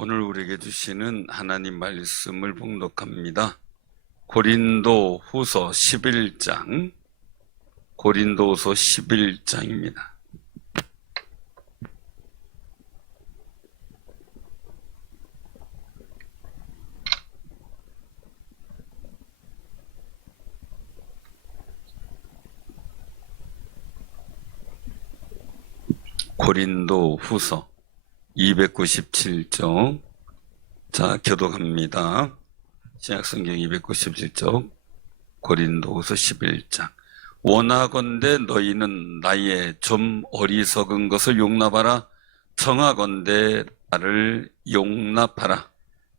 오늘 우리에게 주시는 하나님 말씀을 봉독합니다. 고린도 후서 11장, 고린도후서 11장입니다. 고린도 후서 297쪽. 자, 교독합니다. 신약성경 297쪽, 고린도후서 11장. 원하건대 너희는 나의 좀 어리석은 것을 용납하라. 청하건대 나를 용납하라.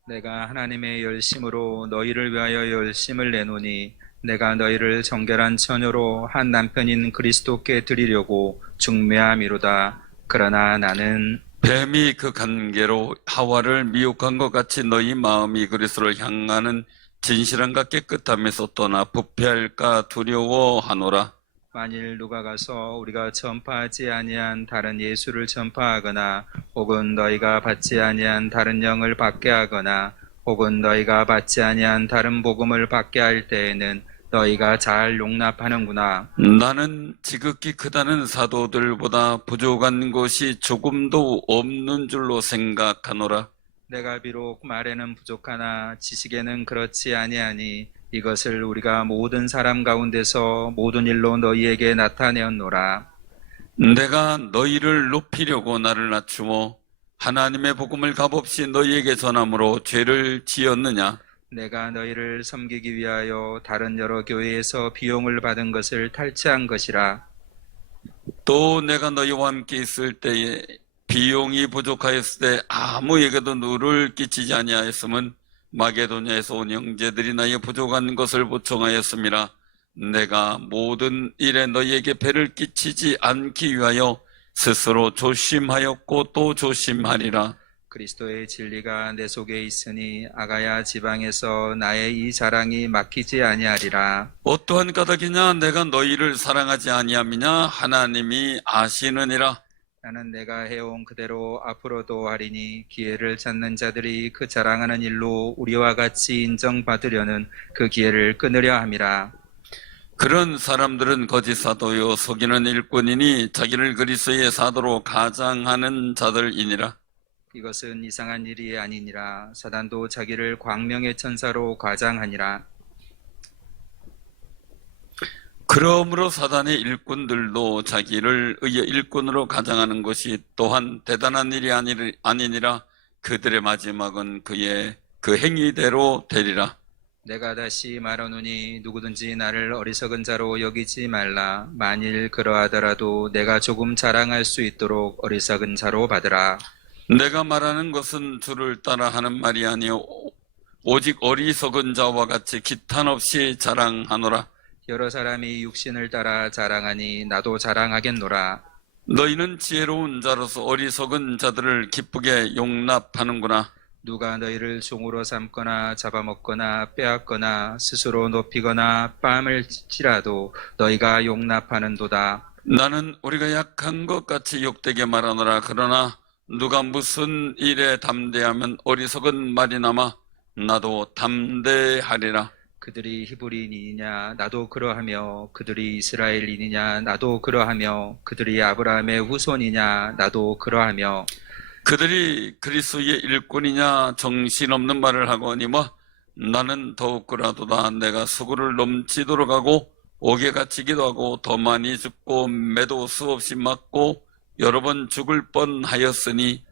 내가 하나님의 열심으로 너희를 위하여 열심을 내노니 내가 너희를 정결한 처녀로 한 남편인 그리스도께 드리려고 중매함이로다. 그러나 나는 뱀이 그 관계로 하와를 미혹한 것 같이 너희 마음이 그리스도를 향하는 진실함과 깨끗함에서 떠나 부패할까 두려워하노라. 만일 누가 가서 우리가 전파하지 아니한 다른 예수를 전파하거나 혹은 너희가 받지 아니한 다른 영을 받게 하거나 혹은 너희가 받지 아니한 다른 복음을 받게 할 때에는 너희가 잘 용납하는구나. 나는 지극히 크다는 사도들보다 부족한 것이 조금도 없는 줄로 생각하노라. 내가 비록 말에는 부족하나 지식에는 그렇지 아니하니 이것을 우리가 모든 사람 가운데서 모든 일로 너희에게 나타내었노라. 내가 너희를 높이려고 나를 낮추어 하나님의 복음을 값없이 너희에게 전함으로 죄를 지었느냐? 내가 너희를 섬기기 위하여 다른 여러 교회에서 비용을 받은 것을 탈취한 것이라. 또 내가 너희와 함께 있을 때에 비용이 부족하였을 때 아무에게도 누를 끼치지 아니하였음은 마게도냐에서 온 형제들이 나의 부족한 것을 보충하였음이라. 내가 모든 일에 너희에게 배를 끼치지 않기 위하여 스스로 조심하였고 또 조심하리라. 그리스도의 진리가 내 속에 있으니 아가야 지방에서 나의 이 자랑이 막히지 아니하리라. 어떠한 까닭이냐? 내가 너희를 사랑하지 아니함이냐? 하나님이 아시느니라. 나는 내가 해온 그대로 앞으로도 하리니 기회를 찾는 자들이 그 자랑하는 일로 우리와 같이 인정받으려는 그 기회를 끊으려 함이라. 그런 사람들은 거짓 사도요 속이는 일꾼이니 자기를 그리스도의 사도로 가장하는 자들이니라. 이것은 이상한 일이 아니니라. 사단도 자기를 광명의 천사로 과장하니라. 그러므로 사단의 일꾼들도 자기를 의의 일꾼으로 가장하는 것이 또한 대단한 일이 아니니라. 그들의 마지막은 그의 그 행위대로 되리라. 내가 다시 말하노니 누구든지 나를 어리석은 자로 여기지 말라. 만일 그러하더라도 내가 조금 자랑할 수 있도록 어리석은 자로 받으라. 내가 말하는 것은 주를 따라 하는 말이 아니요 오직 어리석은 자와 같이 기탄 없이 자랑하노라. 여러 사람이 육신을 따라 자랑하니 나도 자랑하겠노라. 너희는 지혜로운 자로서 어리석은 자들을 기쁘게 용납하는구나. 누가 너희를 종으로 삼거나 잡아먹거나 빼앗거나 스스로 높이거나 뺨을 치라도 너희가 용납하는도다. 나는 우리가 약한 것 같이 욕되게 말하노라. 그러나 누가 무슨 일에 담대하면 어리석은 말이나마 나도 담대하리라. 그들이 히브리인이냐 나도 그러하며 그들이 이스라엘인이냐 나도 그러하며 그들이 아브라함의 후손이냐 나도 그러하며 그들이 그리스도의 일꾼이냐 정신없는 말을 하거니와 나는 더욱 그라도다. 내가 수고를 넘치도록 하고 옥에 갇히기도 하고 더 많이 죽고 매도 수없이 맞고 여러 번 죽을 뻔하였으니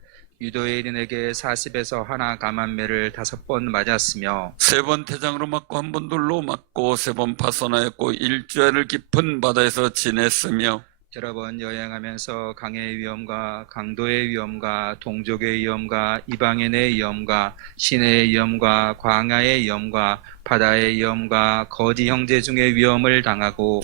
유도인에게 40에서 하나 감한매를 5번 맞았으며 3번 태장으로 맞고 1번 돌로 맞고 3번 파손하였고 일주일을 깊은 바다에서 지냈으며 여러 번 여행하면서 강의 위험과 강도의 위험과 동족의 위험과 이방인의 위험과 시내의 위험과 광야의 위험과 바다의 위험과 거지 형제 중의 위험을 당하고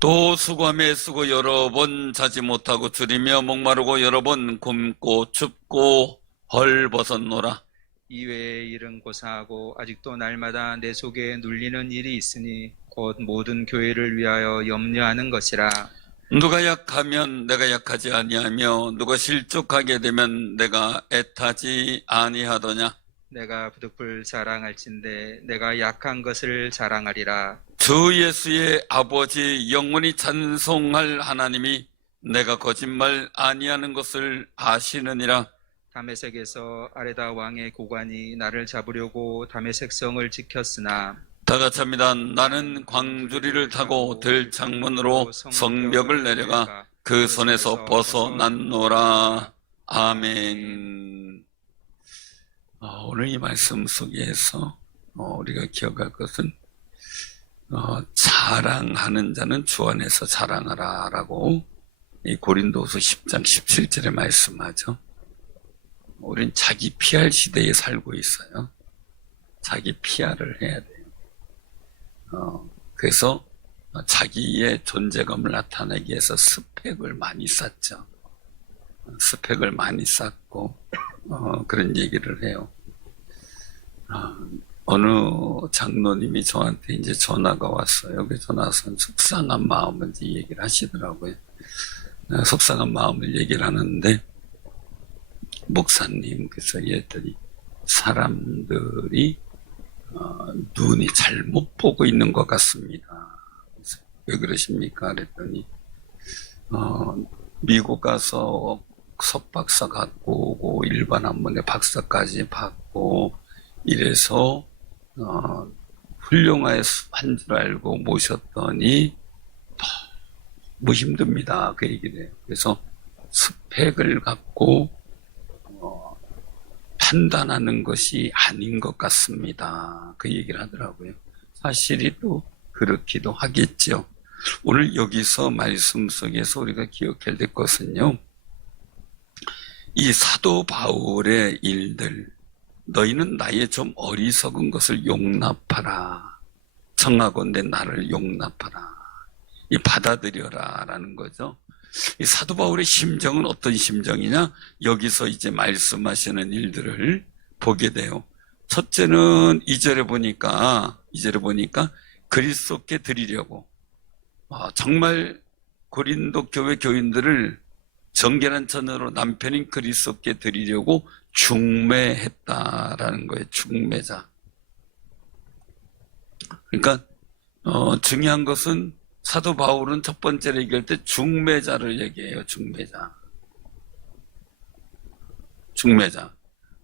또 수고하며 애쓰고 여러 번 자지 못하고 줄이며 목마르고 여러 번 굶고 춥고 헐벗었노라. 이외의 일은 고사하고 아직도 날마다 내 속에 눌리는 일이 있으니 곧 모든 교회를 위하여 염려하는 것이라. 누가 약하면 내가 약하지 아니하며 누가 실족하게 되면 내가 애타지 아니하더냐. 내가 부득불 자랑할진대 내가 약한 것을 자랑하리라. 주 예수의 아버지 영원히 찬송할 하나님이 내가 거짓말 아니하는 것을 아시느니라. 다메섹에서 아레다 왕의 고관이 나를 잡으려고 다메섹 성을 지켰으나 다 같이 합니다. 나는 광주리를 타고 들창문으로 성벽을 내려가 그 손에서 벗어났노라. 아멘. 오늘 이 말씀 속에서 우리가 기억할 것은 자랑하는 자는 주 안에서 자랑하라 라고 이 고린도후서 10장 17절에 말씀하죠. 우린 자기 PR 시대에 살고 있어요. 자기 PR을 해야 돼요. 그래서 자기의 존재감을 나타내기 위해서 스펙을 많이 쌓죠. 스펙을 많이 쌓고 그런 얘기를 해요. 어느 장로님이 저한테 이제 전화가 왔어요. 그 전화선 속상한 마음을 이제 얘기를 하시더라고요. 속상한 마음을 얘기를 하는데, 목사님, 그래서 얘들이 사람들이 눈이 잘못 보고 있는 것 같습니다. 그래서 왜 그러십니까? 그랬더니 미국 가서 석박사 갖고 오고 일반 학문에 박사까지 받고 이래서 훌륭한 줄 알고 모셨더니 너무 힘듭니다. 그 얘기를 해요. 그래서 스펙을 갖고 판단하는 것이 아닌 것 같습니다. 그 얘기를 하더라고요. 사실이 또 그렇기도 하겠죠. 오늘 여기서 말씀 속에서 우리가 기억해야 될 것은요, 이 사도 바울의 일들, 너희는 나의 좀 어리석은 것을 용납하라. 청하건대 나를 용납하라. 이 받아들여라 라는 거죠. 이 사도 바울의 심정은 어떤 심정이냐? 여기서 이제 말씀하시는 일들을 보게 돼요. 첫째는 2절에 보니까 그리스도께 드리려고 정말 고린도 교회 교인들을 정결한 천으로 남편인 그리스도께 드리려고 중매했다라는 거예요. 중매자. 그러니까 중요한 것은 사도 바울은 첫 번째로 얘기할 때 중매자를 얘기해요. 중매자.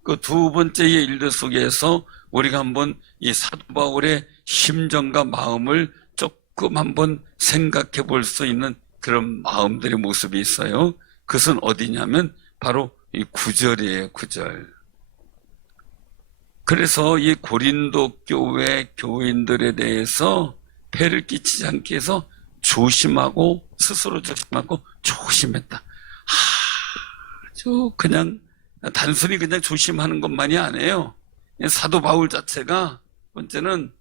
그 두 번째의 일들 속에서 우리가 한번 이 사도 바울의 심정과 마음을 조금 한번 생각해 볼 수 있는 그런 마음들의 모습이 있어요. 그것은 어디냐면 바로 이 9절이에요. 9절. 그래서 이 고린도 교회 교인들에 대해서 폐를 끼치지 않게 해서 조심하고 스스로 조심하고 조심했다. 아주 그냥 단순히 그냥 조심하는 것만이 아니에요. 사도 바울 자체가 번째는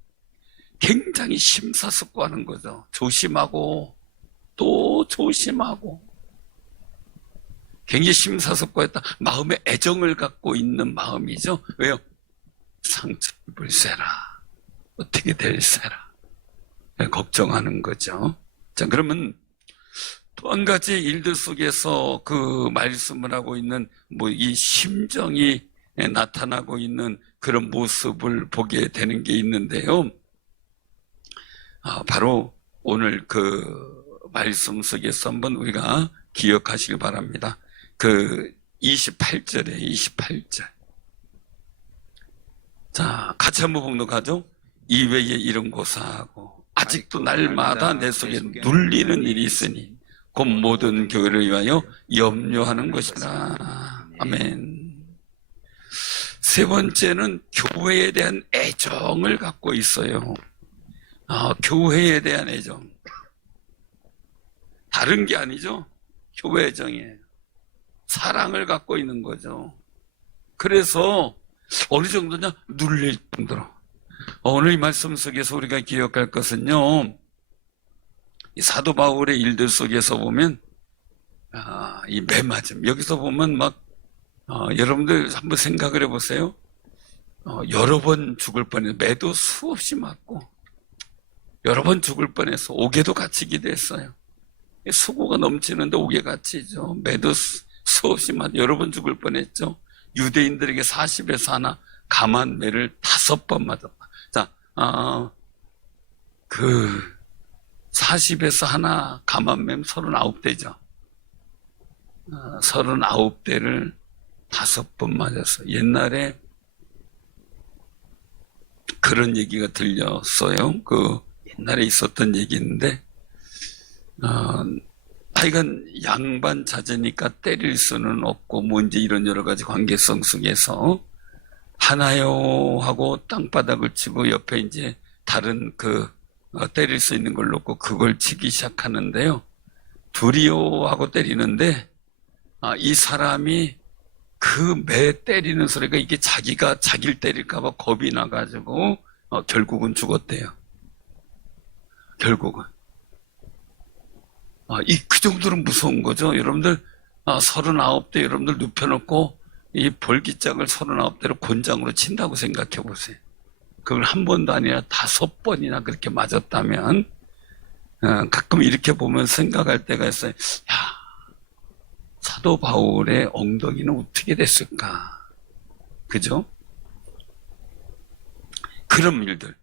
굉장히 심사숙고하는 거죠. 조심하고 또 조심하고 굉장히 심사숙고했다. 마음에 애정을 갖고 있는 마음이죠. 왜요? 상처 입을세라. 어떻게 될세라. 걱정하는 거죠. 자, 그러면 또 한 가지 일들 속에서 그 말씀을 하고 있는 이 심정이 나타나고 있는 그런 모습을 보게 되는 게 있는데요. 바로 오늘 그 말씀 속에서 한번 우리가 기억하시길 바랍니다. 그 28절에 28절. 자, 같이 한번 봉독하죠. 이외에 이런 고사하고 아직도 날마다 내 속에 눌리는 일이 있으니 곧 모든 교회를 위하여 염려하는 것이라. 아멘. 세 번째는 교회에 대한 애정을 갖고 있어요. 교회에 대한 애정. 다른 게 아니죠. 교회 애정이에요. 사랑을 갖고 있는 거죠. 그래서 어느 정도냐? 눌릴 정도로. 오늘 이 말씀 속에서 우리가 기억할 것은요, 이 사도 바울의 일들 속에서 보면 이 매맞음. 여기서 보면 여러분들 한번 생각을 해보세요. 여러 번 죽을 뻔해서 매도 수없이 맞고 여러 번 죽을 뻔해서 옥에도 갇히기도 했어요. 수고가 넘치는데 옥에 갇히죠. 매도 수없이 여러 번 죽을 뻔했죠. 유대인들에게 40에서 하나 감한 매를 5번 맞았다. 자, 40에서 하나 감한 매 39대죠. 39대를 5번 맞았어요. 옛날에 그런 얘기가 들렸어요. 옛날에 있었던 얘기인데, 하여간 양반 자제니까 때릴 수는 없고, 이제 이런 여러 가지 관계성 속에서, 하나요 하고 땅바닥을 치고 옆에 이제 다른 때릴 수 있는 걸 놓고 그걸 치기 시작하는데요. 둘이요 하고 때리는데, 이 사람이 그 매 때리는 소리가 이게 자기가 자기를 때릴까봐 겁이 나가지고 결국은 죽었대요. 결국은 그 정도로 무서운 거죠. 여러분들 39대 여러분들 눕혀놓고 이 볼기짝을 39대로 곤장으로 친다고 생각해 보세요. 그걸 한 번도 아니라 5번이나 그렇게 맞았다면 가끔 이렇게 보면 생각할 때가 있어요. 야, 사도 바울의 엉덩이는 어떻게 됐을까? 그죠? 그런 일들.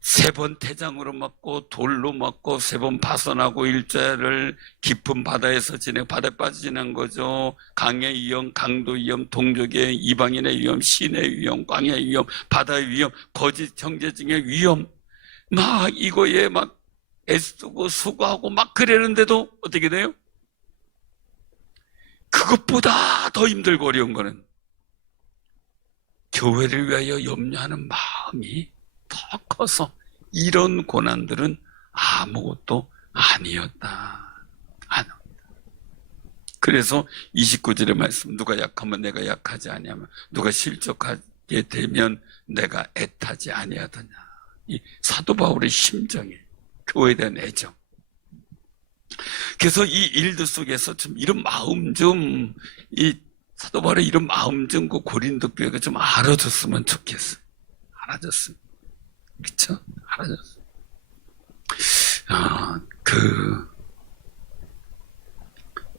3번 태장으로 맞고 돌로 맞고 3번 파선하고 일자를 깊은 바다에서 바다에 빠져 지낸 거죠. 강의 위험, 강도 위험, 동족의 이방인의 위험, 신의 위험, 광야의 위험, 바다의 위험, 거짓 형제증의 위험. 이거에 애쓰고 수고하고 그러는데도 어떻게 돼요? 그것보다 더 힘들고 어려운 거는 교회를 위하여 염려하는 마음이 더 커서 이런 고난들은 아무것도 아니었다. 그래서 29절의 말씀, 누가 약하면 내가 약하지 아니하면, 누가 실족하게 되면 내가 애타지 아니하더냐. 이 사도 바울의 심정이 교회에 대한 애정. 그래서 이 일들 속에서 좀 이런 마음 이 사도 바울의 이런 마음 그 고린도 교회가 좀 알아줬으면 좋겠어요. 알아줬으면. 그쵸? 알아줬어요.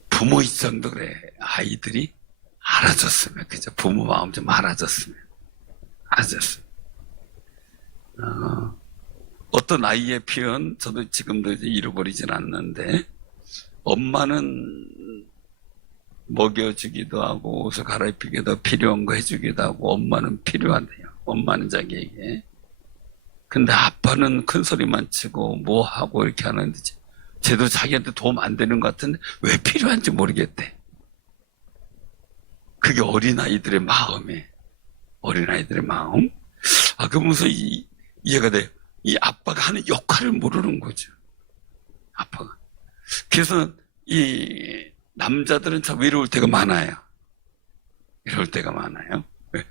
부모 입장도 그래. 아이들이 알아줬으면. 그죠? 부모 마음 좀 알아줬으면. 어떤 아이의 표현, 저도 지금도 이제 잃어버리진 않는데, 엄마는 먹여주기도 하고, 옷을 갈아입히기도 하고, 필요한 거 해주기도 하고, 엄마는 필요하대요. 엄마는 자기에게. 근데 아빠는 큰 소리만 치고, 뭐 하고 이렇게 하는데, 쟤도 자기한테 도움 안 되는 것 같은데, 왜 필요한지 모르겠대. 그게 어린아이들의 마음이에요. 어린아이들의 마음. 그러면서 이해가 돼요. 이 아빠가 하는 역할을 모르는 거죠. 아빠가. 그래서 이 남자들은 참 외로울 때가 많아요. 왜?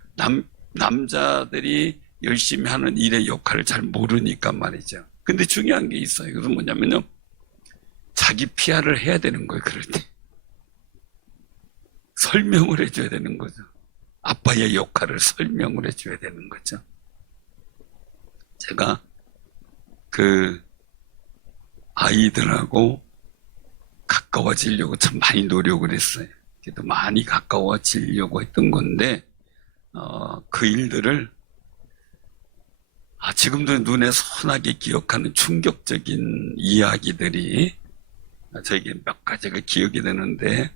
남자들이 열심히 하는 일의 역할을 잘 모르니까 말이죠. 근데 중요한 게 있어요. 그것은 뭐냐면요. 자기 PR을 해야 되는 거예요. 그럴 때. 설명을 해줘야 되는 거죠. 아빠의 역할을 설명을 해줘야 되는 거죠. 제가 아이들하고 가까워지려고 참 많이 노력을 했어요. 그래도 많이 가까워지려고 했던 건데, 그 일들을, 지금도 눈에 선하게 기억하는 충격적인 이야기들이, 저에게 몇 가지가 기억이 되는데,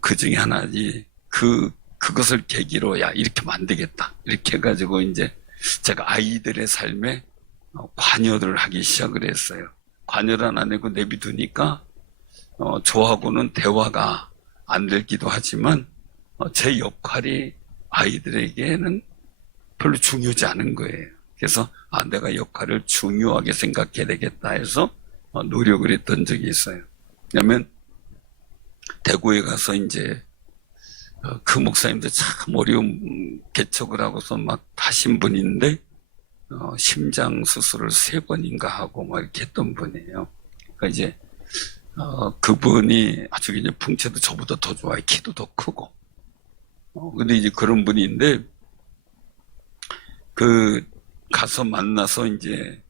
그 중에 하나지, 그것을 계기로, 이렇게 하면 안 되겠다. 이렇게 해가지고, 이제, 제가 아이들의 삶에 관여를 하기 시작을 했어요. 관여를 안 하고 내비두니까 저하고는 대화가 안 되기도 하지만 제 역할이 아이들에게는 별로 중요하지 않은 거예요. 그래서 내가 역할을 중요하게 생각해야 되겠다 해서 노력을 했던 적이 있어요. 왜냐하면 대구에 가서 이제 그 목사님도 참 어려운 개척을 하고서 하신 분인데 심장 수술을 3번인가 하고 이렇게 했던 분이에요. 그러니까 이제 그분이 아주 이제 풍채도 저보다 더 좋아요. 키도 더 크고. 근데 이제 그런 분인데 가서 만나서 이제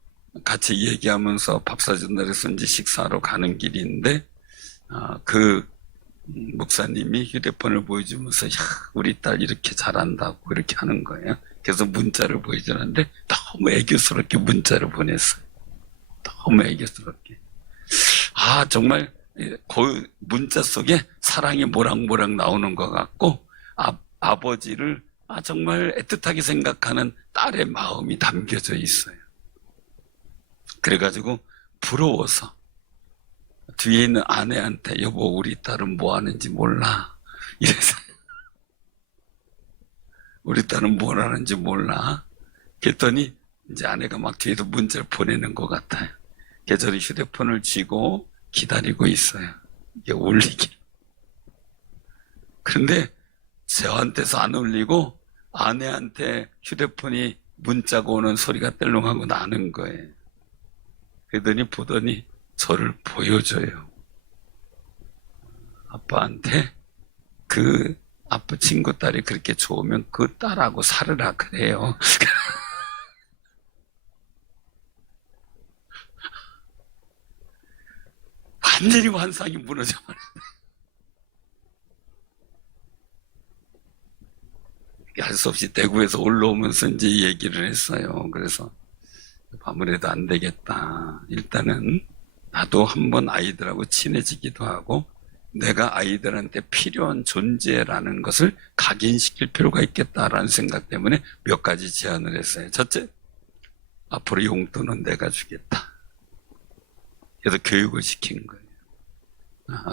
같이 얘기하면서 밥 사준다 그래서 이제 식사하러 가는 길인데, 그 목사님이 휴대폰을 보여주면서, 야, 우리 딸 이렇게 잘한다고 이렇게 하는 거예요. 그래서 문자를 보여주는데 너무 애교스럽게 문자를 보냈어요. 너무 애교스럽게. 정말 그 문자 속에 사랑이 모락모락 나오는 것 같고, 아버지를 정말 애틋하게 생각하는 딸의 마음이 담겨져 있어요. 그래가지고 부러워서 뒤에 있는 아내한테, 여보, 우리 딸은 뭐 하는지 몰라. 이래서, 우리 딸은 뭘 하는지 몰라. 그랬더니 이제 아내가 막 뒤에서 문자를 보내는 것 같아요. 계절이 휴대폰을 쥐고 기다리고 있어요. 이게 울리기. 그런데 저한테서 안 울리고 아내한테 휴대폰이 문자가 오는 소리가 뜰렁하고 나는 거예요. 그러더니 보더니 저를 보여줘요. 아빠한테 그 아빠 친구 딸이 그렇게 좋으면 그 딸하고 살으라 그래요. 완전히 환상이 무너져버렸네. 할 수 없이 대구에서 올라오면서 이제 얘기를 했어요. 그래서 아무래도 안 되겠다. 일단은 나도 한번 아이들하고 친해지기도 하고 내가 아이들한테 필요한 존재라는 것을 각인시킬 필요가 있겠다라는 생각 때문에 몇 가지 제안을 했어요. 첫째, 앞으로 용돈은 내가 주겠다. 그래서 교육을 시킨 거예요.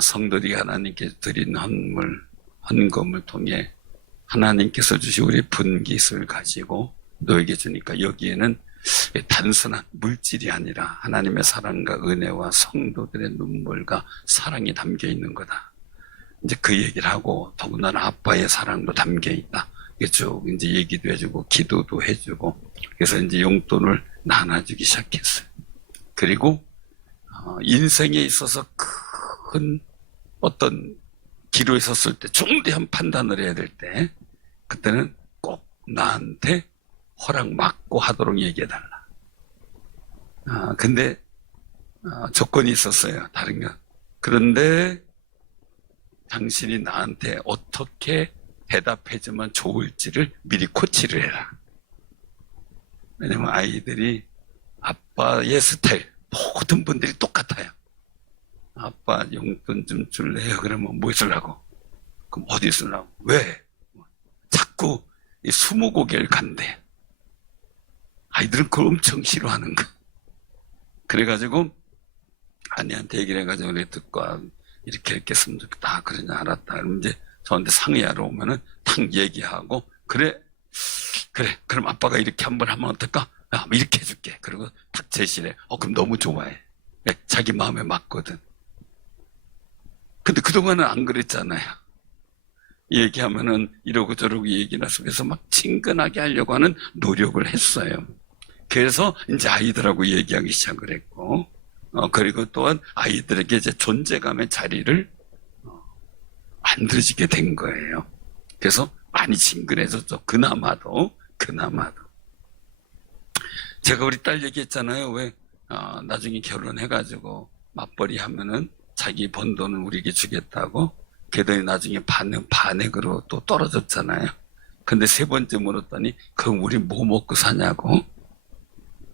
성도들이 하나님께 드린 헌금을 통해 하나님께서 주신 우리 분깃을 가지고 너에게 주니까 여기에는 단순한 물질이 아니라 하나님의 사랑과 은혜와 성도들의 눈물과 사랑이 담겨 있는 거다. 이제 그 얘기를 하고 더군다나 아빠의 사랑도 담겨 있다. 쭉 이제 얘기도 해주고 기도도 해주고 그래서 이제 용돈을 나눠주기 시작했어요. 그리고 인생에 있어서 큰 어떤 기로에 섰을 때 중대한 판단을 해야 될 때 그때는 꼭 나한테 허락 받고 하도록 얘기해달라. 근데 조건이 있었어요. 다른 건. 그런데 당신이 나한테 어떻게 대답해주면 좋을지를 미리 코치를 해라. 왜냐면 아이들이 아빠의 스타일 모든 분들이 똑같아요. 아빠 용돈 좀 줄래요? 그러면 뭐 쓰려고? 그럼 어디 쓰려고? 왜? 자꾸 이 스무고개를 간대. 아이들은 그걸 엄청 싫어하는 거. 그래가지고 아내한테 얘기를 해가지고 그래 듣고 이렇게 했으면 좋겠다. 그러냐 알았다. 그럼 이제 저한테 상의하러 오면은 탁 얘기하고 그래 그럼 아빠가 이렇게 한번 하면 어떨까? 야, 이렇게 해줄게. 그리고 탁 제시를 해. 그럼 너무 좋아해. 네, 자기 마음에 맞거든. 근데 그동안은 안 그랬잖아요. 얘기하면은 이러고 저러고 얘기나 속에서 막 친근하게 하려고 하는 노력을 했어요. 그래서 이제 아이들하고 얘기하기 시작을 했고, 그리고 또한 아이들에게 이제 존재감의 자리를 만들어지게 된 거예요. 그래서 많이 친근해졌죠. 그나마도. 제가 우리 딸 얘기했잖아요. 왜, 나중에 결혼해가지고 맞벌이 하면은 자기 번 돈을 우리에게 주겠다고. 걔들이 나중에 반액으로 또 떨어졌잖아요. 근데 세 번째 물었더니, 그럼 우리 뭐 먹고 사냐고.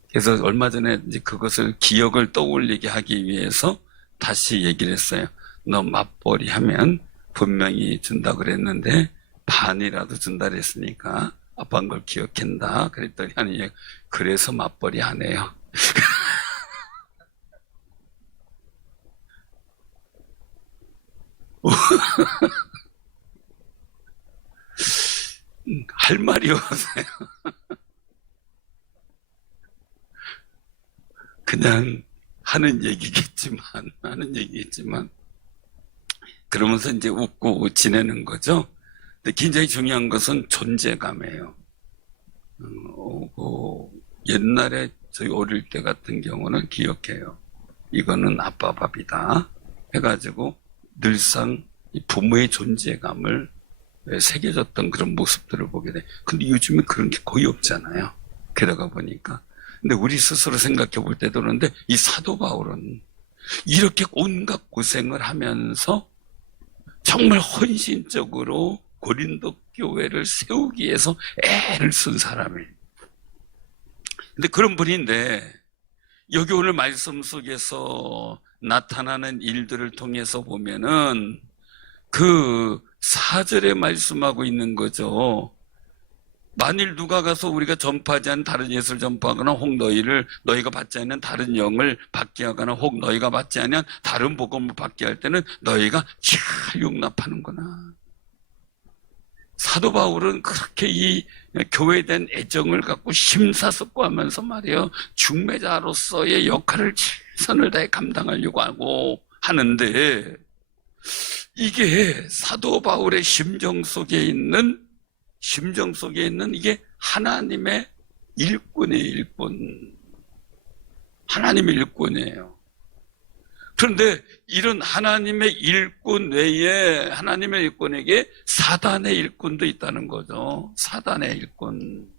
그래서 얼마 전에 이제 그것을 기억을 떠올리게 하기 위해서 다시 얘기를 했어요. 너 맞벌이 하면 분명히 준다 그랬는데 반이라도 준다 그랬으니까 아빠는 걸 기억한다. 그랬더니 아니, 그래서 맞벌이 안 해요. 할 말이 없어요. 그냥 하는 얘기겠지만 그러면서 이제 웃고 지내는 거죠. 근데 굉장히 중요한 것은 존재감이에요. 옛날에 저희 어릴 때 같은 경우는 기억해요. 이거는 아빠 밥이다 해가지고 늘상 부모의 존재감을 새겨졌던 그런 모습들을 보게 돼. 근데 요즘에 그런 게 거의 없잖아요. 그러다 보니까 근데 우리 스스로 생각해 볼 때도 그런데 이 사도 바울은 이렇게 온갖 고생을 하면서 정말 헌신적으로 고린도 교회를 세우기 위해서 애를 쓴 사람이에요. 근데 그런 분인데 여기 오늘 말씀 속에서 나타나는 일들을 통해서 보면은 그 4절에 말씀하고 있는 거죠. 만일 누가 가서 우리가 전파하지 않은 다른 예수를 전파하거나 혹 너희가 받지 않는 다른 영을 받게 하거나 혹 너희가 받지 않는 다른 복음을 받게 할 때는 너희가 잘 용납하는구나. 사도 바울은 그렇게 이 교회에 대한 애정을 갖고 심사숙고하면서 말이에요. 중매자로서의 역할을 최선을 다해 감당하려고 하고 하는데 이게 사도 바울의 심정 속에 있는 이게 하나님의 일꾼이에요, 일꾼. 하나님의 일꾼이에요. 그런데 이런 하나님의 일꾼 외에 하나님의 일꾼에게 사단의 일꾼도 있다는 거죠. 사단의 일꾼.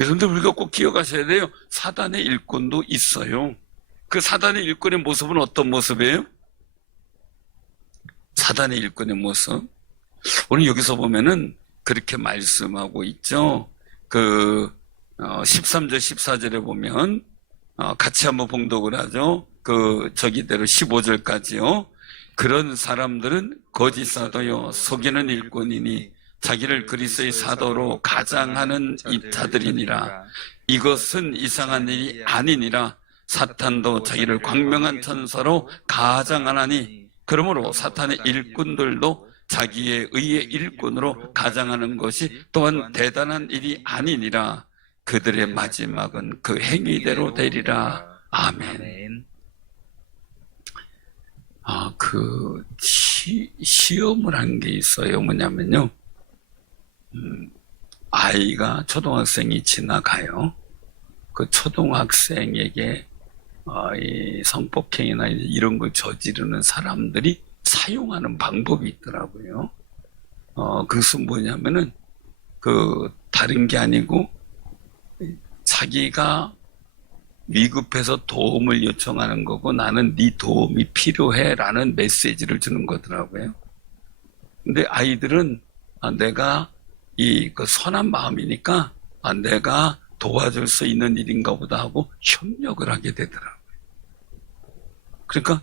여러분들 우리가 꼭 기억하셔야 돼요. 사단의 일꾼도 있어요. 그 사단의 일꾼의 모습은 어떤 모습이에요? 사단의 일꾼의 모습. 오늘 여기서 보면은 그렇게 말씀하고 있죠. 13절, 14절에 보면, 같이 한번 봉독을 하죠. 저기대로 15절까지요. 그런 사람들은 거짓 사도요, 속이는 일꾼이니 자기를 그리스도의 사도로 가장하는 자들이니라. 이것은 이상한 일이 아니니라. 사탄도 자기를 광명한 천사로 가장하나니 그러므로 사탄의 일꾼들도 자기의 의의 일꾼으로 가장하는 것이 또한 대단한 일이 아니니라. 그들의 마지막은 그 행위대로 되리라. 아멘. 시험을 한 게 있어요. 뭐냐면요. 아이가 초등학생이 지나가요. 그 초등학생에게 이 성폭행이나 이런 걸 저지르는 사람들이 사용하는 방법이 있더라고요. 그것은 뭐냐면은 다른 게 아니고 자기가 위급해서 도움을 요청하는 거고 나는 네 도움이 필요해라는 메시지를 주는 거더라고요. 근데 아이들은 내가 선한 마음이니까 내가 도와줄 수 있는 일인가 보다 하고 협력을 하게 되더라고요. 그러니까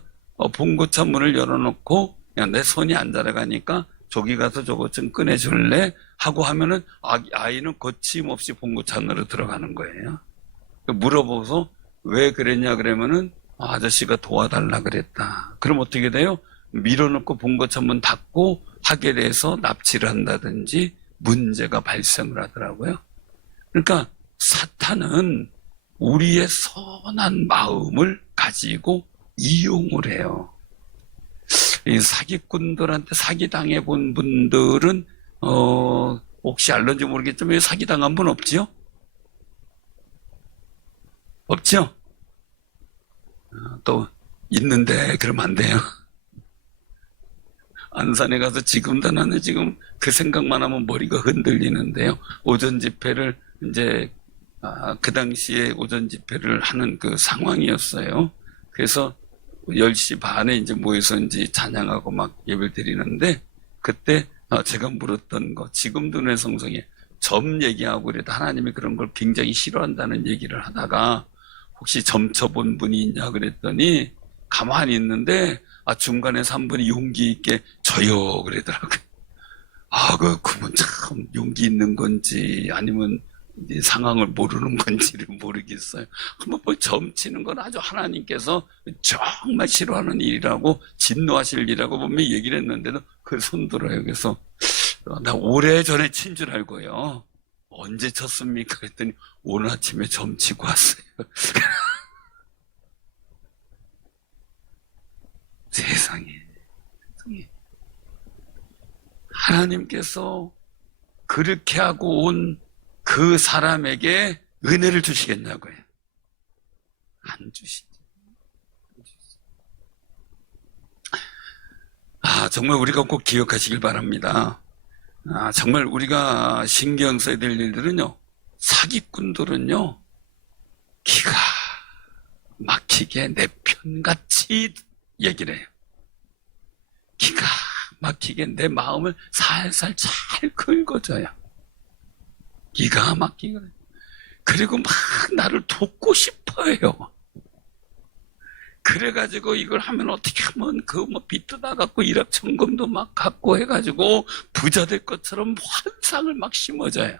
봉고차 문을 열어놓고 야, 내 손이 안 자라가니까 저기 가서 저것 좀 꺼내줄래? 하고 하면은 아이는 거침없이 봉고차 안으로 들어가는 거예요. 물어보고서 왜 그랬냐 그러면은 아저씨가 도와달라 그랬다. 그럼 어떻게 돼요? 밀어놓고 봉고차 문 닫고 하게 돼서 납치를 한다든지 문제가 발생을 하더라고요. 그러니까 사탄은 우리의 선한 마음을 가지고 이용을 해요. 이 사기꾼들한테 사기당해 본 분들은 혹시 알는지 모르겠지만 사기당한 분 없지요? 없죠? 또 있는데 그러면 안 돼요. 안산에 가서 지금도 나는 지금 그 생각만 하면 머리가 흔들리는데요. 오전 집회를 이제 그 당시에 오전 집회를 하는 그 상황이었어요. 그래서 10시 반에 이제 모여서 이제 찬양하고 막 예배를 드리는데 그때 제가 물었던 거 지금도 내 성성에 점 얘기하고 그래도 하나님이 그런 걸 굉장히 싫어한다는 얘기를 하다가 혹시 점 쳐본 분이 있냐 그랬더니 가만히 있는데 중간에서 한 분이 용기 있게 저요 그러더라고요. 그분 참 용기 있는 건지 아니면 상황을 모르는 건지를 모르겠어요. 한번 점 치는 건 아주 하나님께서 정말 싫어하는 일이라고 진노하실 일이라고 보면 얘기를 했는데도 그 손들어요. 그래서 나 오래전에 친 줄 알고요. 언제 쳤습니까? 그랬더니 오늘 아침에 점 치고 왔어요. 세상에. 하나님께서 그렇게 하고 온 그 사람에게 은혜를 주시겠냐고요. 안 주시죠. 정말 우리가 꼭 기억하시길 바랍니다. 정말 우리가 신경 써야 될 일들은요, 사기꾼들은요, 기가 막히게 내 편같이 얘기를 해요. 기가 막히게 내 마음을 살살 잘 긁어줘요. 기가 막히게. 그리고 막 나를 돕고 싶어요. 그래가지고 이걸 하면 어떻게 하면 그 뭐 빚도 나갖고 일확천금도 막 갖고 해가지고 부자 될 것처럼 환상을 막 심어줘요.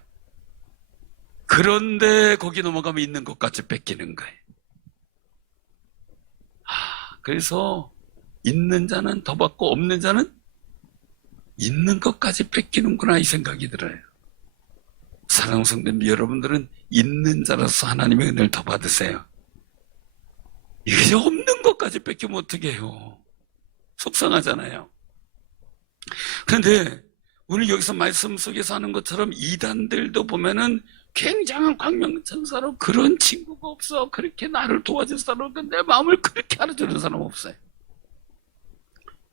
그런데 거기 넘어가면 있는 것까지 뺏기는 거예요. 그래서 있는 자는 더 받고 없는 자는 있는 것까지 뺏기는구나 이 생각이 들어요. 사랑하는 성도님, 여러분들은 있는 자로서 하나님의 은혜를 더 받으세요. 이게 없는 것까지 뺏기면 어떻게 해요? 속상하잖아요. 그런데 오늘 여기서 말씀 속에서 하는 것처럼 이단들도 보면은 굉장한 광명천사로 그런 친구가 없어. 그렇게 나를 도와줄 사람, 내 마음을 그렇게 알아주는 사람 없어요.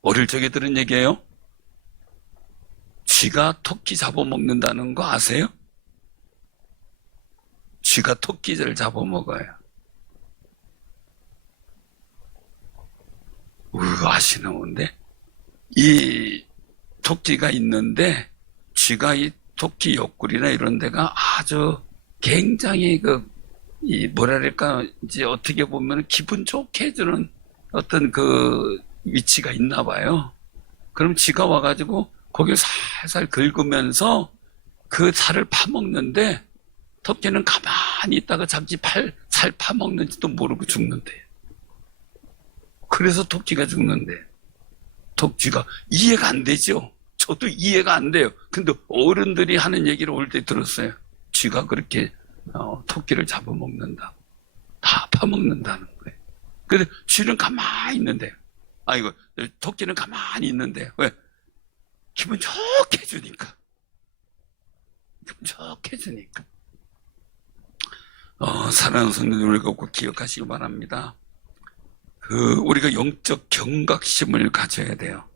어릴 적에 들은 얘기예요. 쥐가 토끼 잡아먹는다는 거 아세요? 쥐가 토끼를 잡아먹어요. 아시는데 이 토끼가 있는데 쥐가 이 토끼 옆구리나 이런 데가 아주 굉장히 이 뭐랄까 이제 어떻게 보면 기분 좋게 해주는 어떤 그 위치가 있나 봐요. 그럼 쥐가 와가지고 거기를 살살 긁으면서 그 살을 파먹는데 토끼는 가만히 있다가 자기 살 파먹는지도 모르고 죽는데. 그래서 토끼가 죽는데. 토끼가 이해가 안 되죠. 저도 이해가 안 돼요. 근데 어른들이 하는 얘기를 올 때 들었어요. 쥐가 그렇게 토끼를 잡아먹는다. 다 파먹는다는 거예요. 근데 쥐는 가만히 있는데, 아이고, 토끼는 가만히 있는데, 왜? 기분 좋게 해주니까. 기분 좋게 해주니까. 사랑하는 성도님을 꼭 기억하시기 바랍니다. 우리가 영적 경각심을 가져야 돼요.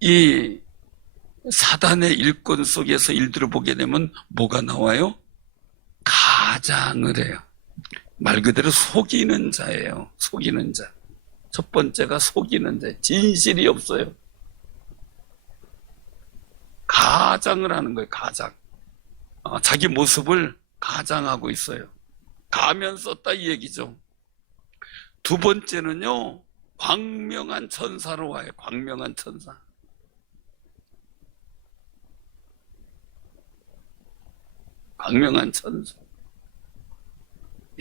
이 사단의 일권 속에서 일들을 보게 되면 뭐가 나와요? 가장을 해요. 말 그대로 속이는 자예요. 속이는 자. 첫 번째가 속이는 자. 진실이 없어요. 가장을 하는 거예요. 가장. 자기 모습을 가장하고 있어요. 가면 썼다 이 얘기죠. 두 번째는요, 광명한 천사로 와요. 광명한 천사. 광명한 천사.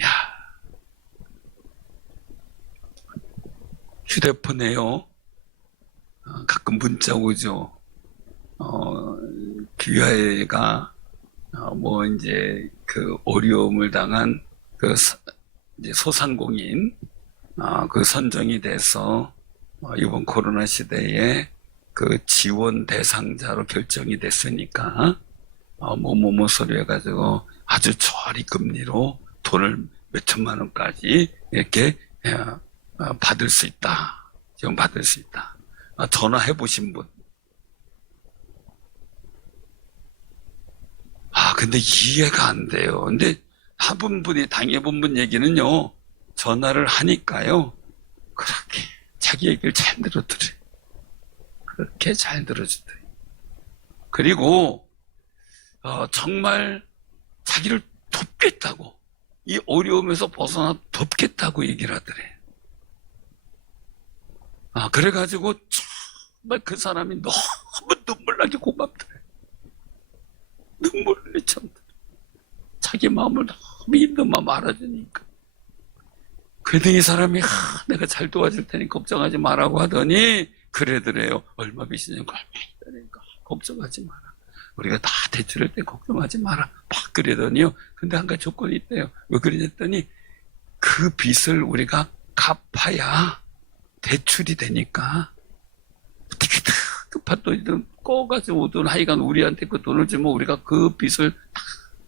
야, 휴대폰에요. 가끔 문자 오죠. 귀하가 뭐 이제 그 어려움을 당한 이제 소상공인 그 선정이 돼서 이번 코로나 시대에 그 지원 대상자로 결정이 됐으니까 뭐뭐 소리 해가지고 아주 저리 금리로 돈을 몇 천만 원까지 이렇게 받을 수 있다. 지금 받을 수 있다. 전화해 보신 분. 근데 이해가 안 돼요. 근데 해본 분이 당해본 분 얘기는요, 전화를 하니까요, 그렇게 자기 얘기를 잘 들어주더래요. 그렇게 잘 들어주더래요. 그리고 정말 자기를 돕겠다고, 이 어려움에서 벗어나 돕겠다고 얘기를 하더래요. 그래가지고 정말 그 사람이 너무 눈물나게 고맙더래요. 눈물을 참더래요. 자기 마음을 너무 힘든 마음 알아주니까. 그랬더니 이 사람이 내가 잘 도와줄 테니 걱정하지 말라고 하더니 그러더래요. 얼마 빚이냐고, 얼마 있다니까 걱정하지 마라. 우리가 다 대출할 때 걱정하지 마라. 막 그러더니요. 근데 한 가지 조건이 있대요. 왜 그러냐더니 그 빚을 우리가 갚아야 대출이 되니까 어떻게 다 급한 돈이든 꺼가지고 오든 하여간 우리한테 그 돈을 주면 우리가 그 빚을 다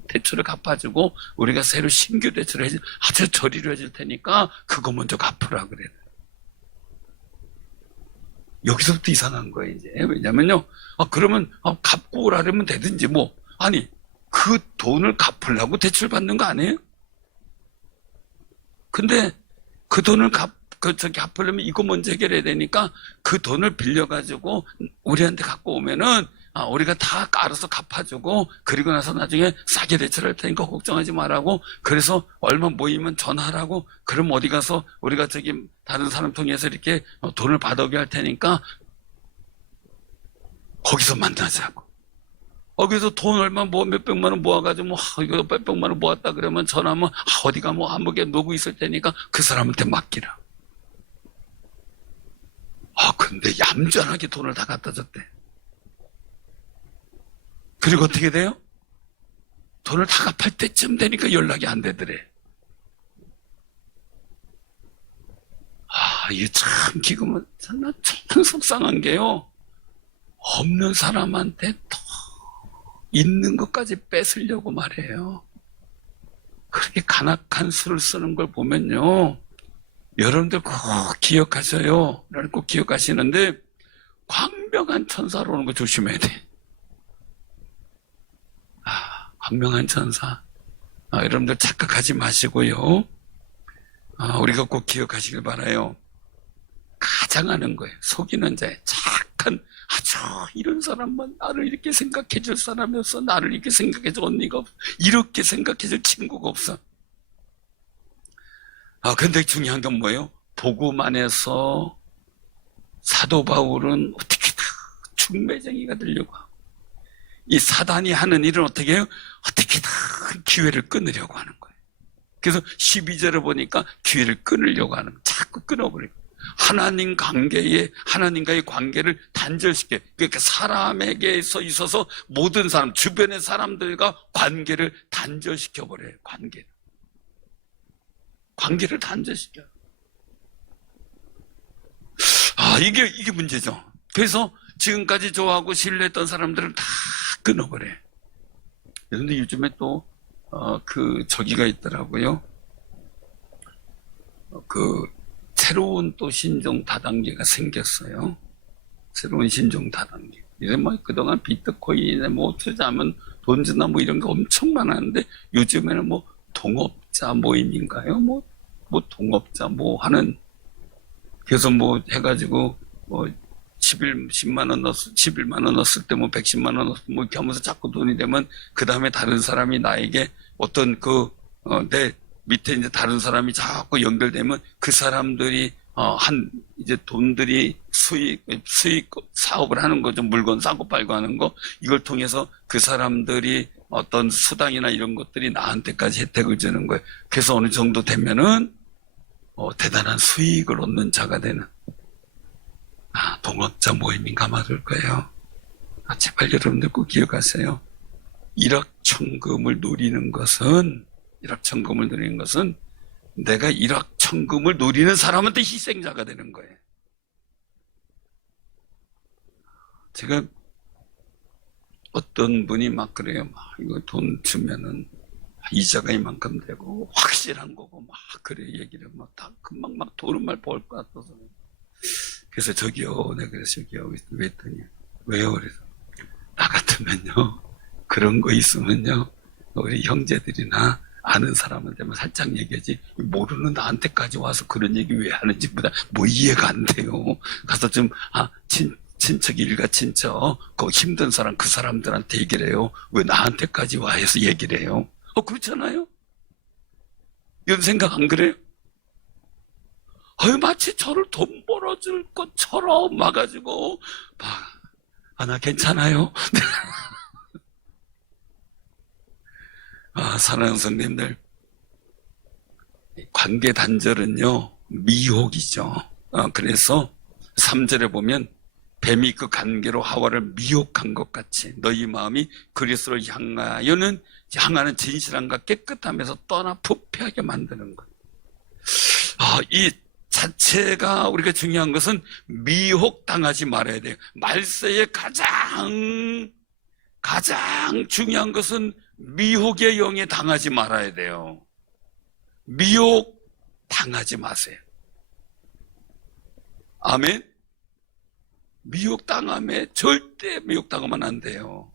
대출을 갚아주고 우리가 새로 신규 대출을 해줄 아주 저리로 해줄 테니까 그거 먼저 갚으라 그래요. 여기서부터 이상한 거예요 이제. 왜냐면요, 그러면 갚고 오라면 되든지 뭐. 아니 그 그 돈을 갚으려고 대출받는 거 아니에요? 근데 그 돈을 갚으려면 이거 먼저 해결해야 되니까 그 돈을 빌려가지고 우리한테 갖고 오면은 우리가 다 알아서 갚아주고 그리고 나서 나중에 싸게 대출할 테니까 걱정하지 말라고 그래서 얼마 모이면 전화하라고 그럼 어디 가서 우리가 다른 사람 통해서 이렇게 돈을 받아오게 할 테니까 거기서 만나자고. 거기서 돈 얼마 몇백만 원 모아가지고 이거 몇백만 원 모았다 그러면 전화하면 어디가 한복에 놀고 있을 테니까 그 사람한테 맡기라. 근데 얌전하게 돈을 다 갖다 줬대. 그리고 어떻게 돼요? 돈을 다 갚을 때쯤 되니까 연락이 안 되더래. 이게 참 기금은 참 속상한 게요. 없는 사람한테 더 있는 것까지 뺏으려고 말해요. 그렇게 간악한 수를 쓰는 걸 보면요. 여러분들 꼭 기억하셔요. 나는 꼭 기억하시는데 광명한 천사로 오는 거 조심해야 돼. 광명한 천사. 여러분들 착각하지 마시고요. 우리가 꼭 기억하시길 바라요. 가장하는 거예요. 속이는 자에 착한 이런 사람만 나를 이렇게 생각해 줄 사람이 없어. 나를 이렇게 생각해 줄 언니가 없어. 이렇게 생각해 줄 친구가 없어. 근데 중요한 건 뭐예요? 복음 안에서 사도 바울은 어떻게 다 중매쟁이가 되려고 하고 이 사단이 하는 일은 어떻게 해요? 어떻게 다 기회를 끊으려고 하는 거예요. 그래서 12절에 보니까 기회를 끊으려고 하는 거예요. 자꾸 끊어버리고 하나님과의 관계를 단절시켜. 그러니까 사람에게 있어서 모든 사람, 주변의 사람들과 관계를 단절시켜버려요. 관계를 단절시켜요. 이게 문제죠. 그래서 지금까지 좋아하고 신뢰했던 사람들을 다 끊어버려요. 그런데 요즘에 또, 저기가 있더라고요. 새로운 또 신종 다단계가 생겼어요. 새로운 신종 다단계. 이제 그동안 비트코인에 투자하면 돈 주나 이런 거 엄청 많았는데 요즘에는 동업자 모임인가요? 동업자 하는. 그래서 해가지고 10만 원 넣었을, 11만 원 넣었을 때 110만 원 넣었을 때 이렇게 하면서 자꾸 돈이 되면 그 다음에 다른 사람이 나에게 어떤 내 밑에 이제 다른 사람이 자꾸 연결되면 그 사람들이 이제 돈들이 수익 사업을 하는 거죠. 물건 사고 팔고 하는 거. 이걸 통해서 그 사람들이 어떤 수당이나 이런 것들이 나한테까지 혜택을 주는 거예요. 그래서 어느 정도 되면은 대단한 수익을 얻는 자가 되는 동업자 모임인가 맞을 거예요. 제발 여러분들 꼭 기억하세요. 일확천금을 노리는 것은 내가 일확천금을 노리는 사람한테 희생자가 되는 거예요. 제가 어떤 분이 그래요. 이거 돈 주면은 이자가 이만큼 되고 확실한 거고 그래 얘기를 다 금방 돈을 벌 것 같아서. 그래서 저기요, 내가 그래서 저기요, 왜 했더니 왜요? 그래서 나 같으면요 그런 거 있으면요 우리 형제들이나 아는 사람한테만 살짝 얘기하지 모르는 나한테까지 와서 그런 얘기 왜 하는지 이해가 안 돼요. 가서 좀 친척 일가 친척 힘든 사람 그 사람들한테 얘기를 해요. 왜 나한테까지 와 해서 얘기를 해요? 그렇잖아요. 이런 생각 안 그래요? 마치 저를 돈 벌어줄 것처럼 와가지고 나 괜찮아요. 사랑하는 성님들, 관계 단절은요 미혹이죠. 그래서 3절에 보면 뱀이 그 관계로 하와를 미혹한 것 같이 너희 마음이 그리스도를 향하는 진실함과 깨끗함에서 떠나 부패하게 만드는 것. 이 자체가 우리가 중요한 것은 미혹당하지 말아야 돼요. 말세의 가장 중요한 것은 미혹의 영에 당하지 말아야 돼요. 미혹 당하지 마세요. 아멘. 절대 미혹당하면 안 돼요.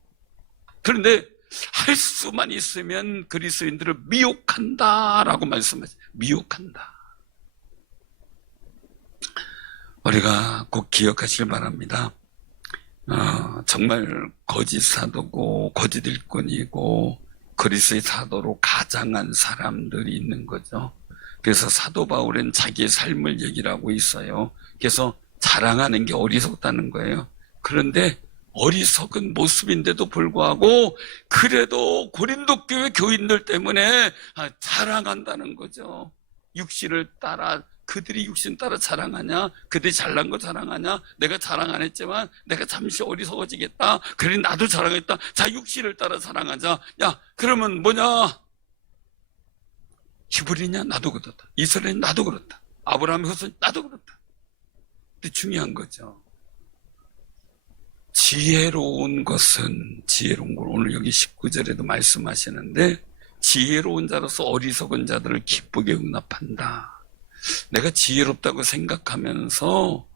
그런데 할 수만 있으면 그리스도인들을 미혹한다라고 말씀하세요. 미혹한다. 우리가 꼭 기억하시길 바랍니다. 정말 거짓 사도고 거짓 일꾼이고 그리스도의 사도로 가장한 사람들이 있는 거죠. 그래서 사도 바울은 자기의 삶을 얘기를 하고 있어요. 그래서 자랑하는 게 어리석다는 거예요. 그런데 어리석은 모습인데도 불구하고 그래도 고린도 교회 교인들 때문에 자랑한다는 거죠. 육신을 따라, 그들이 육신 따라 자랑하냐? 그들이 잘난 거 자랑하냐? 내가 자랑 안 했지만 내가 잠시 어리석어지겠다. 그래 나도 자랑했다. 자, 육신을 따라 자랑하자. 야, 그러면 뭐냐? 히브리냐? 나도 그렇다. 이스라엘 나도 그렇다. 아브라함의 후손 나도 그렇다. 근데 중요한 거죠. 지혜로운 것은, 지혜로운 걸 오늘 여기 19절에도 말씀하시는데, 지혜로운 자로서 어리석은 자들을 기쁘게 용납한다. 내가 지혜롭다고 생각하면서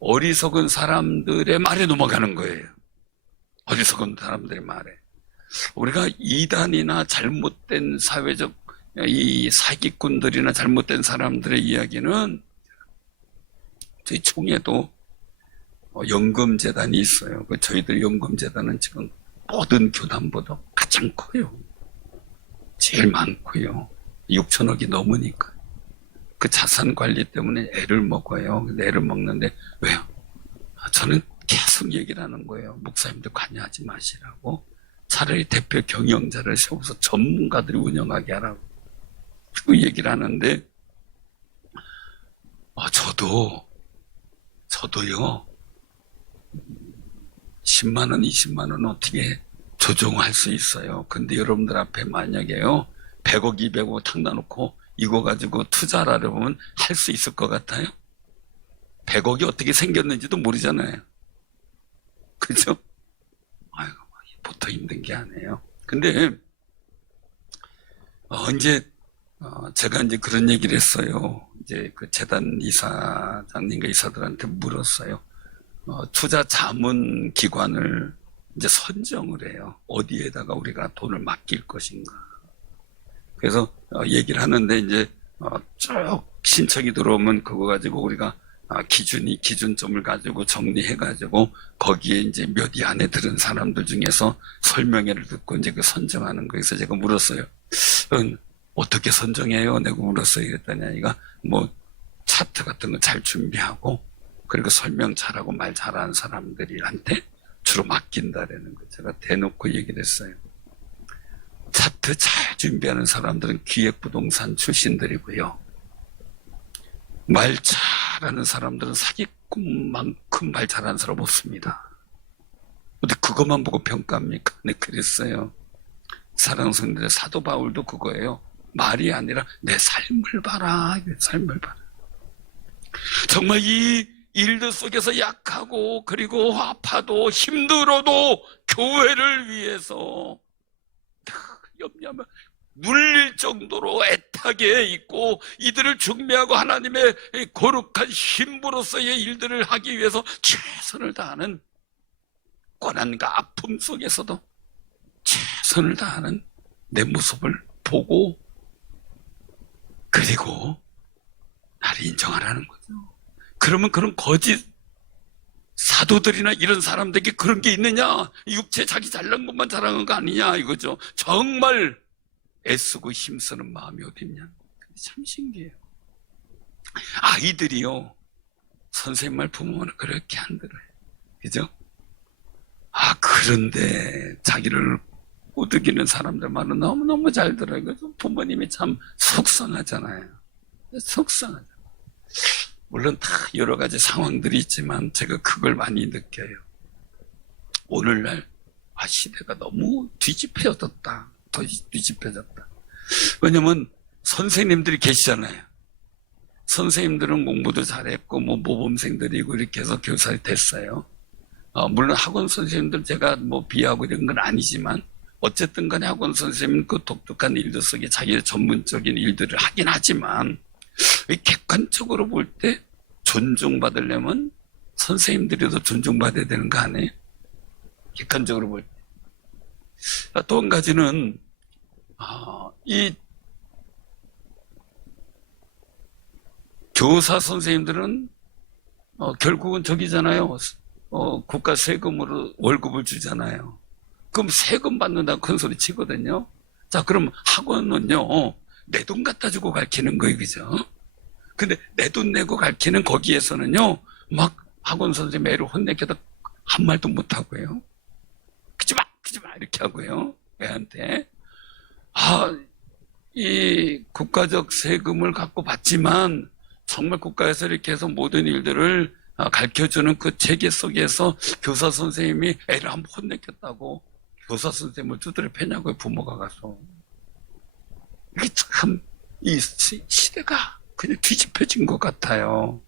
어리석은 사람들의 말에 넘어가는 거예요. 어리석은 사람들의 말에. 우리가 이단이나 잘못된 사회적 이 사기꾼들이나 잘못된 사람들의 이야기는 저희 총회도 연금재단이 있어요. 저희들 연금재단은 지금 모든 교단보다 가장 커요. 제일 많고요. 6천억이 넘으니까. 그 자산 관리 때문에 애를 먹어요. 근데 애를 먹는데 왜요? 저는 계속 얘기를 하는 거예요. 목사님들 관여하지 마시라고. 차라리 대표 경영자를 세워서 전문가들이 운영하게 하라고. 그 얘기를 하는데 저도요 10만 원, 20만 원 어떻게 조정할 수 있어요. 근데 여러분들 앞에 만약에요 100억, 200억 탁 놔놓고 이거 가지고 투자를 하려면 할 수 있을 것 같아요? 100억이 어떻게 생겼는지도 모르잖아요. 그죠? 아이고, 보통 힘든 게 아니에요. 근데 제가 이제 그런 얘기를 했어요. 이제 그 재단 이사장님과 이사들한테 물었어요. 투자 자문 기관을 이제 선정을 해요. 어디에다가 우리가 돈을 맡길 것인가. 그래서 얘기를 하는데 이제 쭉 신청이 들어오면 그거 가지고 우리가 기준점을 가지고 정리해가지고 거기에 이제 몇 위 안에 들은 사람들 중에서 설명회를 듣고 이제 그 선정하는 거에서 제가 물었어요. 어떻게 선정해요? 내가 물었어요. 그랬더니 아이가 뭐 차트 같은 거 잘 준비하고 그리고 설명 잘하고 말 잘하는 사람들한테 주로 맡긴다라는 거 제가 대놓고 얘기를 했어요. 차트 잘 준비하는 사람들은 기획부동산 출신들이고요. 말 잘하는 사람들은 사기꾼만큼 말 잘하는 사람 없습니다. 근데 그것만 보고 평가합니까? 네, 그랬어요. 사랑하는 성도들, 사도 바울도 그거예요. 말이 아니라 내 삶을 봐라. 삶을 봐라. 정말 이 일들 속에서 약하고 그리고 아파도 힘들어도 교회를 위해서 염려하며 눌릴 정도로 애타게 있고 이들을 중매하고 하나님의 거룩한 신부로서의 일들을 하기 위해서 최선을 다하는 고난과 아픔 속에서도 최선을 다하는 내 모습을 보고 그리고 나를 인정하라는 거죠. 그러면 그런 거짓 사도들이나 이런 사람들에게 그런 게 있느냐? 육체 자기 잘난 것만 자랑한 거 아니냐 이거죠. 정말 애쓰고 힘쓰는 마음이 어딨냐? 참 신기해요. 아이들이요 선생님 말 부모는 그렇게 안 들어요. 그죠? 그런데 자기를 꼬드기는 사람들 말은 너무너무 잘 들어요. 그래서 부모님이 참 속상하잖아요. 속상하잖아요. 물론 다 여러 가지 상황들이 있지만 제가 그걸 많이 느껴요. 오늘날 시대가 너무 뒤집혀졌다. 더 뒤집혀졌다. 왜냐면 선생님들이 계시잖아요. 선생님들은 공부도 잘했고 뭐 모범생들이고 이렇게 해서 교사를 됐어요. 물론 학원 선생님들 제가 뭐 비하고 이런 건 아니지만 어쨌든 간에 학원 선생님은 그 독특한 일들 속에 자기의 전문적인 일들을 하긴 하지만 객관적으로 볼 때 존중받으려면 선생님들이 더 존중받아야 되는 거 아니에요? 객관적으로 볼 때. 또 한 가지는 이 교사 선생님들은 결국은 저기잖아요. 국가 세금으로 월급을 주잖아요. 그럼 세금 받는다고 큰 소리 치거든요. 자, 그럼 학원은요, 내 돈 갖다 주고 가르치는 거예요, 그죠? 근데 내 돈 내고 가르치는 거기에서는요, 막 학원 선생님 애를 혼내켜도 한 말도 못 하고요. 그지 마, 이렇게 하고요. 애한테. 이 국가적 세금을 갖고 받지만, 정말 국가에서 이렇게 해서 모든 일들을 가르쳐주는 그 체계 속에서 교사 선생님이 애를 한번 혼내켰다고 교사 선생님을 두드려 패냐고요, 부모가 가서. 이게 참, 이 시대가 그냥 뒤집혀진 것 같아요.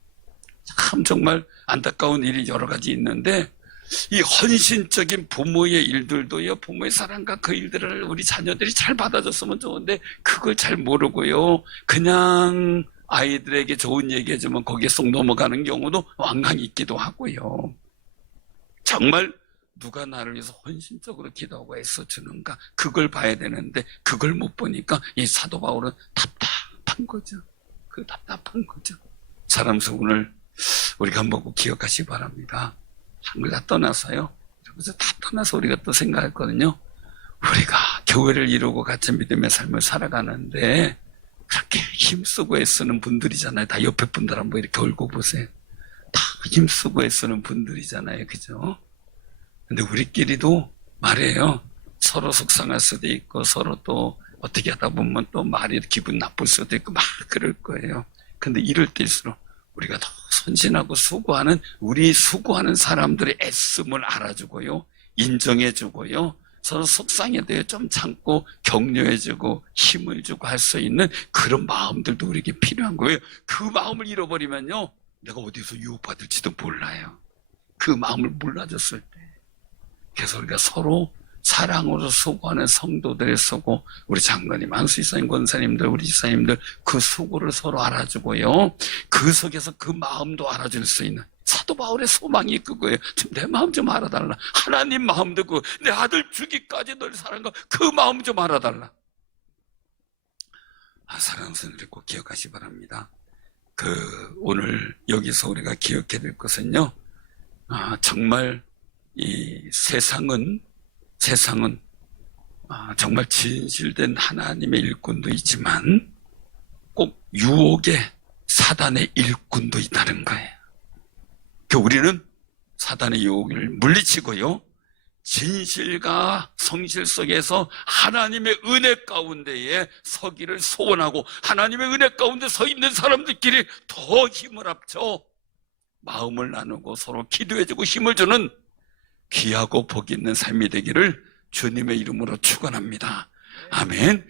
참 정말 안타까운 일이 여러 가지 있는데, 이 헌신적인 부모의 일들도요, 부모의 사랑과 그 일들을 우리 자녀들이 잘 받아줬으면 좋은데, 그걸 잘 모르고요, 그냥 아이들에게 좋은 얘기 해주면 거기에 쏙 넘어가는 경우도 왕왕 있기도 하고요. 정말 누가 나를 위해서 헌신적으로 기도하고 애써주는가, 그걸 봐야 되는데 그걸 못 보니까 이 사도 바울은 답답한 거죠. 그 답답한 거죠. 사람 수군을 우리가 한번 꼭 기억하시기 바랍니다. 한글 다 떠나서요, 그래서 다 떠나서 우리가 또 생각했거든요. 우리가 교회를 이루고 같이 믿음의 삶을 살아가는데 그렇게 힘쓰고 애쓰는 분들이잖아요. 다 옆에 분들 한번 이렇게 얼굴 보세요. 다 힘쓰고 애쓰는 분들이잖아요. 그죠? 근데 우리끼리도 말이에요. 서로 속상할 수도 있고, 서로 또 어떻게 하다 보면 또 말이 기분 나쁠 수도 있고, 막 그럴 거예요. 근데 이럴 때일수록 우리가 더 선진하고 수고하는, 우리 수고하는 사람들의 애씀을 알아주고요, 인정해주고요, 서로 속상해 대해 좀 참고 격려해주고 힘을 주고 할 수 있는 그런 마음들도 우리에게 필요한 거예요. 그 마음을 잃어버리면요, 내가 어디서 유혹받을지도 몰라요. 그 마음을 몰라줬을 때. 그래서 우리가 서로 사랑으로 수고하는 성도들의 수고, 우리 장로님, 한수이사님, 권사님들, 우리 지사님들 그 수고를 서로 알아주고요, 그 속에서 그 마음도 알아줄 수 있는 사도 바울의 소망이 그거예요. 좀 내 마음 좀 알아달라. 하나님 마음도 그 내 아들 주기까지 널 사랑과 그 마음 좀 알아달라. 사랑하는 분들이 꼭 기억하시기 바랍니다. 오늘 여기서 우리가 기억해야 될 것은요, 정말 이 세상은 정말 진실된 하나님의 일꾼도 있지만 꼭 유혹의 사단의 일꾼도 있다는 거예요. 우리는 사단의 유혹을 물리치고요, 진실과 성실 속에서 하나님의 은혜 가운데에 서기를 소원하고, 하나님의 은혜 가운데 서 있는 사람들끼리 더 힘을 합쳐 마음을 나누고 서로 기도해주고 힘을 주는 귀하고 복 있는 삶이 되기를 주님의 이름으로 축원합니다. 아멘.